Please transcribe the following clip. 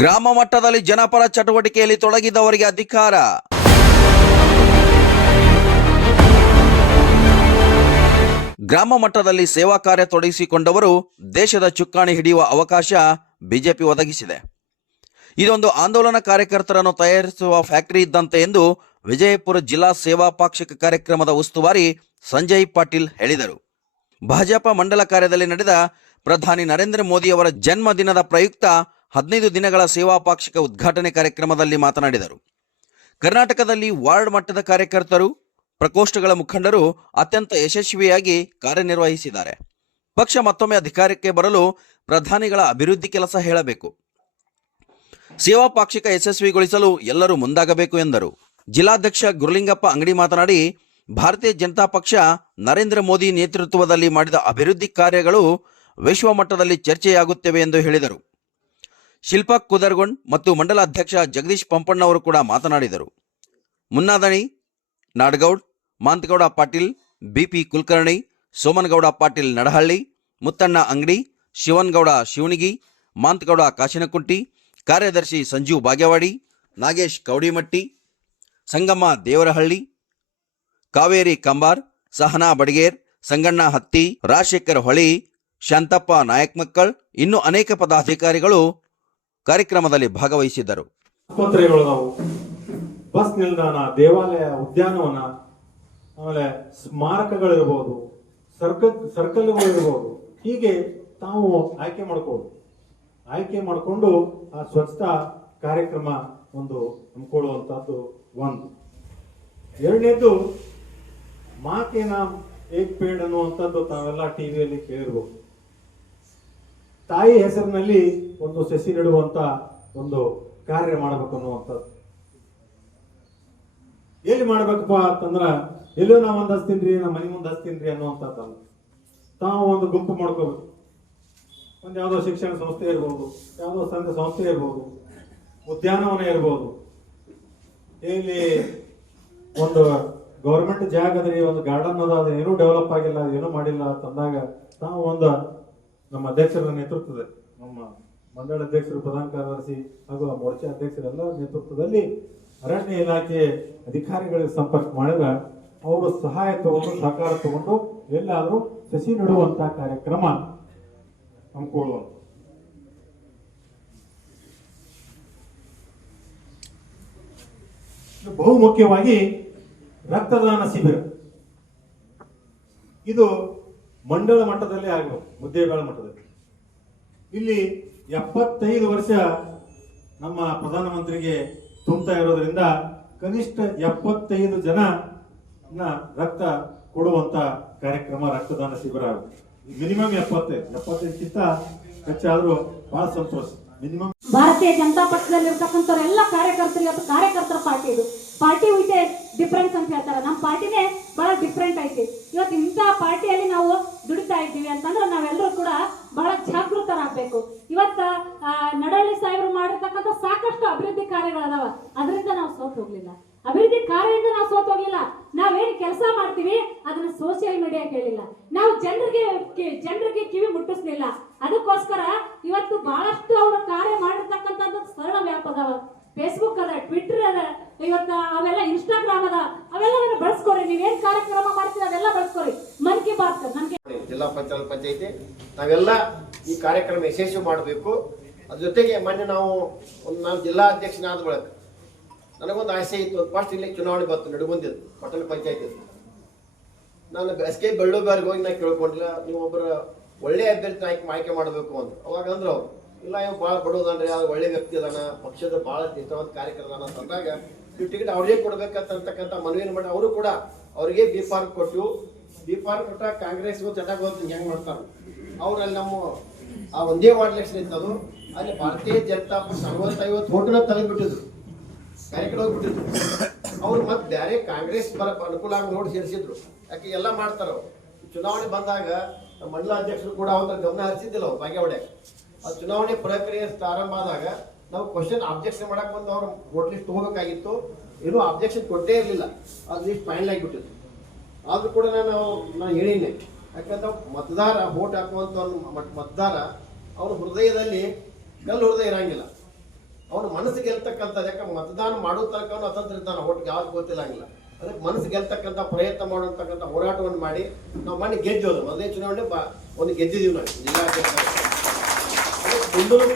ಗ್ರಾಮ ಮಟ್ಟದಲ್ಲಿ ಜನಪರ ಚಟುವಟಿಕೆಯಲ್ಲಿ ತೊಡಗಿದವರಿಗೆ ಅಧಿಕಾರ. ಗ್ರಾಮ ಮಟ್ಟದಲ್ಲಿ ಸೇವಾ ಕಾರ್ಯ ತೊಡಗಿಸಿಕೊಂಡವರು ದೇಶದ ಚುಕ್ಕಾಣಿ ಹಿಡಿಯುವ ಅವಕಾಶ ಬಿಜೆಪಿ ಒದಗಿಸಿದೆ. ಇದೊಂದು ಆಂದೋಲನ ಕಾರ್ಯಕರ್ತರನ್ನು ತಯಾರಿಸುವ ಫ್ಯಾಕ್ಟರಿ ಇದ್ದಂತೆ ಎಂದು ವಿಜಯಪುರ ಜಿಲ್ಲಾ ಸೇವಾ ಪಾಕ್ಷಿಕ ಕಾರ್ಯಕ್ರಮದ ಉಸ್ತುವಾರಿ ಸಂಜಯ್ ಪಾಟೀಲ್ ಹೇಳಿದರು. ಭಾಜಪ ಮಂಡಲ ಕಾರ್ಯದಲ್ಲಿ ನಡೆದ ಪ್ರಧಾನಿ ನರೇಂದ್ರ ಮೋದಿಯವರ ಜನ್ಮದಿನದ ಪ್ರಯುಕ್ತ 15 ದಿನಗಳ ಸೇವಾ ಪಾಕ್ಷಿಕ ಉದ್ಘಾಟನೆ ಕಾರ್ಯಕ್ರಮದಲ್ಲಿ ಮಾತನಾಡಿದರು. ಕರ್ನಾಟಕದಲ್ಲಿ ವಾರ್ಡ್ ಮಟ್ಟದ ಕಾರ್ಯಕರ್ತರು, ಪ್ರಕೋಷ್ಠಗಳ ಮುಖಂಡರು ಅತ್ಯಂತ ಯಶಸ್ವಿಯಾಗಿ ಕಾರ್ಯನಿರ್ವಹಿಸಿದ್ದಾರೆ. ಪಕ್ಷ ಮತ್ತೊಮ್ಮೆ ಅಧಿಕಾರಕ್ಕೆ ಬರಲು ಪ್ರಧಾನಿಗಳ ಅಭಿವೃದ್ಧಿ ಕೆಲಸ ಹೇಳಬೇಕು. ಸೇವಾ ಪಾಕ್ಷಿಕ ಯಶಸ್ವಿಗೊಳಿಸಲು ಎಲ್ಲರೂ ಮುಂದಾಗಬೇಕು ಎಂದರು. ಜಿಲ್ಲಾಧ್ಯಕ್ಷ ಗುರುಲಿಂಗಪ್ಪ ಅಂಗಡಿ ಮಾತನಾಡಿ, ಭಾರತೀಯ ಜನತಾ ಪಕ್ಷ ನರೇಂದ್ರ ಮೋದಿ ನೇತೃತ್ವದಲ್ಲಿ ಮಾಡಿದ ಅಭಿವೃದ್ಧಿ ಕಾರ್ಯಗಳು ವಿಶ್ವ ಮಟ್ಟದಲ್ಲಿ ಚರ್ಚೆಯಾಗುತ್ತವೆ ಎಂದು ಹೇಳಿದರು. ಶಿಲ್ಪಾ ಕುದರ್ಗೊಂಡ್ ಮತ್ತು ಮಂಡಲ ಅಧ್ಯಕ್ಷ ಜಗದೀಶ್ ಪಂಪಣ್ಣವರು ಕೂಡ ಮಾತನಾಡಿದರು. ಮುನ್ನಾದಣಿ, ನಾಡಗೌಡ್, ಮಾಂತಗೌಡ ಪಾಟೀಲ್, ಬಿಪಿ ಕುಲಕರ್ಣಿ, ಸೋಮನಗೌಡ ಪಾಟೀಲ್ ನಡಹಳ್ಳಿ, ಮುತ್ತಣ್ಣ ಅಂಗಡಿ, ಶಿವನಗೌಡ ಶಿವಣಿಗಿ, ಮಾಂತಗೌಡ ಕಾಶಿನಕುಂಟಿ, ಕಾರ್ಯದರ್ಶಿ ಸಂಜೀವ್ ಬಾಗೇವಾಡಿ, ನಾಗೇಶ್ ಕೌಡಿಮಟ್ಟಿ, ಸಂಗಮ್ಮ ದೇವರಹಳ್ಳಿ, ಕಾವೇರಿ ಕಂಬಾರ್, ಸಹನಾ ಬಡಗೇರ್, ಸಂಗಣ್ಣ ಹತ್ತಿ, ರಾಜಶೇಖರ್ ಹೊಳಿ, ಶಾಂತಪ್ಪ ನಾಯಕ್ಮಕ್ಕಳ್, ಇನ್ನೂ ಅನೇಕ ಪದಾಧಿಕಾರಿಗಳು ಕಾರ್ಯಕ್ರಮದಲ್ಲಿ ಭಾಗವಹಿಸಿದ್ದರು. ಆಸ್ಪತ್ರೆಗಳು, ನಾವು ಬಸ್ ನಿಲ್ದಾಣ, ದೇವಾಲಯ, ಉದ್ಯಾನವನ, ಆಮೇಲೆ ಸ್ಮಾರಕಗಳಿರ್ಬೋದು, ಸರ್ಕಲ್ಗಳು ಇರ್ಬೋದು, ಹೀಗೆ ತಾವು ಆಯ್ಕೆ ಮಾಡಿಕೊಂಡು ಆ ಸ್ವಚ್ಛತಾ ಕಾರ್ಯಕ್ರಮ ಒಂದು ಹಮ್ಮಿಕೊಳ್ಳುವಂಥದ್ದು ಒಂದು. ಎರಡನೇದು ಮಾ ಕೆ ನಾಮ್ ಏಕ್ ಪೇಡ್ ಅನ್ನುವಂಥದ್ದು ತಾವೆಲ್ಲ ಟಿವಿಯಲ್ಲಿ ಕೇಳಿರ್ಬೋದು. ತಾಯಿ ಹೆಸರಿನಲ್ಲಿ ಒಂದು ಸಸಿ ನೆಡುವಂತ ಒಂದು ಕಾರ್ಯ ಮಾಡಬೇಕು ಅನ್ನುವಂಥದ್ದು. ಎಲ್ಲಿ ಮಾಡ್ಬೇಕಪ್ಪ ಅಂತಂದ್ರ ಎಲ್ಲೋ ನಾ ಒಂದ್ ಹಚ್ತೀನ್ರಿ, ನಮ್ಮ ಮನೆ ಮುಂದೆ ಹಚ್ತೀನ್ರಿ ಅನ್ನುವಂಥದ್ದಲ್ಲ. ತಾವು ಒಂದು ಗುಂಪು ಮಾಡ್ಕೋಬೇಕು. ಒಂದು ಯಾವುದೋ ಶಿಕ್ಷಣ ಸಂಸ್ಥೆ ಇರ್ಬೋದು, ಯಾವುದೋ ಸಂಘ ಸಂಸ್ಥೆ ಇರ್ಬೋದು, ಉದ್ಯಾನವನ ಇರ್ಬೋದು, ಇಲ್ಲಿ ಒಂದು ಗೌರ್ಮೆಂಟ್ ಜಾಗ ಅದ್ರಿ, ಒಂದು ಗಾರ್ಡನ್ ಅದ, ಅದು ಏನೂ ಡೆವಲಪ್ ಆಗಿಲ್ಲ, ಏನೂ ಮಾಡಿಲ್ಲ ಅಂತಂದಾಗ ತಾವು ಒಂದು ನಮ್ಮ ಅಧ್ಯಕ್ಷರ ನೇತೃತ್ವದಲ್ಲಿ, ನಮ್ಮ ಮಂಡಳ ಅಧ್ಯಕ್ಷರು, ಪ್ರಧಾನ ಕಾರ್ಯದರ್ಶಿ ಹಾಗೂ ಮೋರ್ಚಾ ಅಧ್ಯಕ್ಷರೆಲ್ಲ ನೇತೃತ್ವದಲ್ಲಿ ಅರಣ್ಯ ಇಲಾಖೆ ಅಧಿಕಾರಿಗಳಿಗೆ ಸಂಪರ್ಕ ಮಾಡಿದ್ರೆ ಅವರು ಸಹಾಯ ತಗೊಂಡು, ಸಹಕಾರ ತಗೊಂಡು ಎಲ್ಲಾದ್ರೂ ಸಸಿ ನೆಡುವಂತ ಕಾರ್ಯಕ್ರಮ ಹಮ್ಮಿಕೊಳ್ಳುವಂತ. ಬಹುಮುಖ್ಯವಾಗಿ ರಕ್ತದಾನ ಶಿಬಿರ ಇದು ಮಂಡಳ ಮಟ್ಟದಲ್ಲಿ ಆಗಬೇಕು, ಮುದ್ದೇಬೇಳ ಮಟ್ಟದಲ್ಲಿ. ಇಲ್ಲಿ 75 ವರ್ಷ ನಮ್ಮ ಪ್ರಧಾನಮಂತ್ರಿಗೆ ತುಂಬುತ್ತಾ ಇರೋದ್ರಿಂದ ಕನಿಷ್ಠ 75 ಜನ ರಕ್ತ ಕೊಡುವಂತ ಕಾರ್ಯಕ್ರಮ ರಕ್ತದಾನ ಶಿಬಿರ ಆಗುತ್ತೆ. ಮಿನಿಮಮ್ 75ಕ್ಕಿಂತ ಹೆಚ್ಚಾದ್ರೂ ಬಹಳ ಸಂತೋಷ. ಮಿನಿಮಮ್ ಭಾರತೀಯ ಜನತಾ ಪಕ್ಷದಲ್ಲಿ ಇರ್ತಕ್ಕಂಥ ಎಲ್ಲ ಕಾರ್ಯಕರ್ತರಿಗೆ ಅದು ಕಾರ್ಯಕರ್ತರ ಪಾರ್ಟಿ, ಇದು ಪಾರ್ಟಿ ವಿತ್ ಡಿಫ್ರೆನ್ಸ್ ಅಂತ ಹೇಳ್ತಾರೆ. ನಮ್ಮ ಪಾರ್ಟಿನೇ ಬಹಳ ಡಿಫ್ರೆಂಟ್ ಐತಿ. ಇವತ್ತು ಇಂಥ ಪಾರ್ಟಿಯಲ್ಲಿ ನಾವು ದುಡಿತಾ ಇದ್ದೀವಿ ಅಂತಂದ್ರೆ ನಾವೆಲ್ಲರೂ ಕೂಡ ಬಹಳ ಜಾಗೃತರಾಗಬೇಕು. ಇವತ್ತ ನಡಹಳ್ಳಿ ಸಾಹೇಬರು ಮಾಡಿರ್ತಕ್ಕಂಥ ಸಾಕಷ್ಟು ಅಭಿವೃದ್ಧಿ ಕಾರ್ಯಗಳದಾವ, ಅದರಿಂದ ನಾವು ಸೋತ್ ಹೋಗ್ಲಿಲ್ಲ. ಅಭಿವೃದ್ಧಿ ಕಾರ್ಯದಿಂದ ನಾವು ಸೋತ್ ಹೋಗಿಲ್ಲ. ನಾವೇನು ಕೆಲಸ ಮಾಡ್ತೀವಿ ಅದನ್ನ ಸೋಷಿಯಲ್ ಮೀಡಿಯಾ ಕೇಳಿಲ್ಲ, ನಾವು ಜನರಿಗೆ ಕಿವಿ ಮುಟ್ಟಿಸ್ಲಿಲ್ಲ. ಅದಕ್ಕೋಸ್ಕರ ಇವತ್ತು ಬಹಳಷ್ಟು ಅವರು ಕಾರ್ಯ ಮಾಡಿರ್ತಕ್ಕಂಥದ್ದು ಸರಳ ವ್ಯಾಪ್ ಅದಾವ. ಫೇಸ್ಬುಕ್ ಅದ, ಟ್ವಿಟರ್ ಅದ, ಇವತ್ತು ಅವೆಲ್ಲ ಇನ್ಸ್ಟಾಗ್ರಾಮ್ ಅದ, ಅವೆಲ್ಲ ಬಳಸ್ಕೊರಿ. ನೀವೇನ್ ಕಾರ್ಯಕ್ರಮ ಮಾಡ್ತೀವಿ ಅದೆಲ್ಲ ಬಳಸ್ಕೊರಿ. ಮನ್ ಕಿ ಬಾತ್ ನಮ್ಗೆ ಜಿಲ್ಲಾ ಪಂಚಾಯತಿ ನಾವೆಲ್ಲ ಈ ಕಾರ್ಯಕ್ರಮ ಯಶಸ್ವಿ ಮಾಡಬೇಕು. ಅದ್ರ ಜೊತೆಗೆ ಮೊನ್ನೆ ನಾನು ಜಿಲ್ಲಾ ಅಧ್ಯಕ್ಷನಾದ ಬಳಿಕ ನನಗೊಂದು ಆಸೆ ಇತ್ತು. ಫಸ್ಟ್ ಇಲ್ಲಿ ಚುನಾವಣೆ ಬಂತು, ನಡುಗುಂದಿದ್ದು ಪಟ್ಟಣ ಪಂಚಾಯತಿ. ನಾನು ಎಸ್.ಕೆ. ಬೆಳ್ಳೂಗಾರಿಗೆ ಹೋಗಿ ನಾನು ಕೇಳ್ಕೊಂಡಿಲ್ಲ, ನೀವು ಒಬ್ಬರ ಒಳ್ಳೆ ಅಭ್ಯರ್ಥಿ ಆಯ್ಕೆ ಮಾಡಬೇಕು ಅಂತ. ಅವಾಗ ಅಂದ್ರು ಅವ್ರು, ಇಲ್ಲ ಇವ್ ಭಾಳ ಬಡೋದನ್ರಿ, ಅದು ಒಳ್ಳೆ ವ್ಯಕ್ತಿ ಅದಾನ, ಪಕ್ಷದ ಭಾಳ ನಿಷ್ಠಾವಂತ ಕಾರ್ಯಕರ್ತ ಅಂತ ಅಂದಾಗ ನೀವು ಟಿಕೆಟ್ ಅವ್ರಿಗೆ ಕೊಡ್ಬೇಕಂತಕ್ಕಂಥ ಮನವಿಯನ್ನು ಮಾಡಿ ಅವರು ಕೂಡ ಅವರಿಗೆ ಬಿ.ಫಾರ್ಮ್ ಕೊಟ್ಟು, ಬಿ.ಫಾರ್ಮ್ ಕೊಟ್ಟ ಕಾಂಗ್ರೆಸ್ಗೂ ಚೆನ್ನಾಗಿ ಹೋಗ್ತೀನಿ ಹೆಂಗೆ ಮಾಡ್ತಾರೆ ಅವ್ರು. ಅಲ್ಲಿ ನಮ್ಮ ಆ ಒಂದೇ ವಾರ್ಡ್ ಎಲೆಕ್ಷನ್ ಇತ್ತದು, ಅಲ್ಲಿ ಭಾರತೀಯ ಜನತಾ ಪಕ್ಷ 60-50 ಓಟನ್ನ ತೆಗೆದುಬಿಟ್ಟಿದ್ರು, ಕಾರ್ಯಕ್ರಮ ಹೋಗ್ಬಿಟ್ಟಿದ್ರು. ಅವ್ರು ಮತ್ತೆ ಬೇರೆ ಕಾಂಗ್ರೆಸ್ ಅನುಕೂಲ ಆಗಿ ನೋಡಿ ಸೇರಿಸಿದ್ರು. ಯಾಕೆ ಎಲ್ಲ ಮಾಡ್ತಾರ ಅವ್ರು. ಚುನಾವಣೆ ಬಂದಾಗ ಮಂಡಲ ಅಧ್ಯಕ್ಷರು ಕೂಡ ಅವ್ರ ಗಮನ ಹರಿಸಿದ್ದಿಲ್ಲ ಅವ್ರು ಭಾಗ್ಯವಾಡ್ಯಾಗ. ಆ ಚುನಾವಣೆ ಪ್ರಕ್ರಿಯೆ ಪ್ರಾರಂಭ ಆದಾಗ ನಾವು ಕ್ವಶನ್ ಅಬ್ಜೆಕ್ಷನ್ ಮಾಡಕ್ ಬಂದು ಅವ್ರು ವೋಟ್ ಲಿಸ್ಟ್ ತಗೋಬೇಕಾಗಿತ್ತು. ಏನೂ ಅಬ್ಜೆಕ್ಷನ್ ಕೊಟ್ಟೇ ಇರಲಿಲ್ಲ, ಅದು ಲಿಸ್ಟ್ ಫೈನಲ್ ಆಗಿಬಿಟ್ಟಿತ್ತು. ಆದ್ರೂ ಕೂಡ ನಾನು ಹೇಳಿನಿ, ಯಾಕಂದ್ರೆ ಮತದಾರ ವೋಟ್ ಹಾಕುವಂತ ಮತದಾರ ಅವ್ರ ಹೃದಯದಲ್ಲಿ ಕಲ್ಲು ಹೃದಯ ಇರಂಗಿಲ್ಲ. ಅವನು ಮನಸ್ಸು ಗೆಲ್ತಕ್ಕಂಥದ್ದು, ಯಾಕಂದ್ರೆ ಮತದಾನ ಮಾಡೋ ತನಕ ಅವನು ಅತಂತ್ರ ಇದ್ದಾನೆ, ಒಟ್ಟಿಗೆ ಯಾವ್ದು ಗೊತ್ತಿಲ್ಲಂಗಿಲ್ಲ. ಅದಕ್ಕೆ ಮನಸ್ಸು ಗೆಲ್ತಕ್ಕಂಥ ಪ್ರಯತ್ನ ಮಾಡುವಂತಕ್ಕಂಥ ಹೋರಾಟವನ್ನು ಮಾಡಿ ನಾವು ಮನೆ ಗೆದ್ದೋದು. ಮೊದಲನೇ ಚುನಾವಣೆ ಒಂದು ಗೆದ್ದಿದ್ದೀವಿ ನಾವು ಜಿಲ್ಲಾಧ್ಯಕ್ಷ. ಮುಂದೂ ಕೂಡ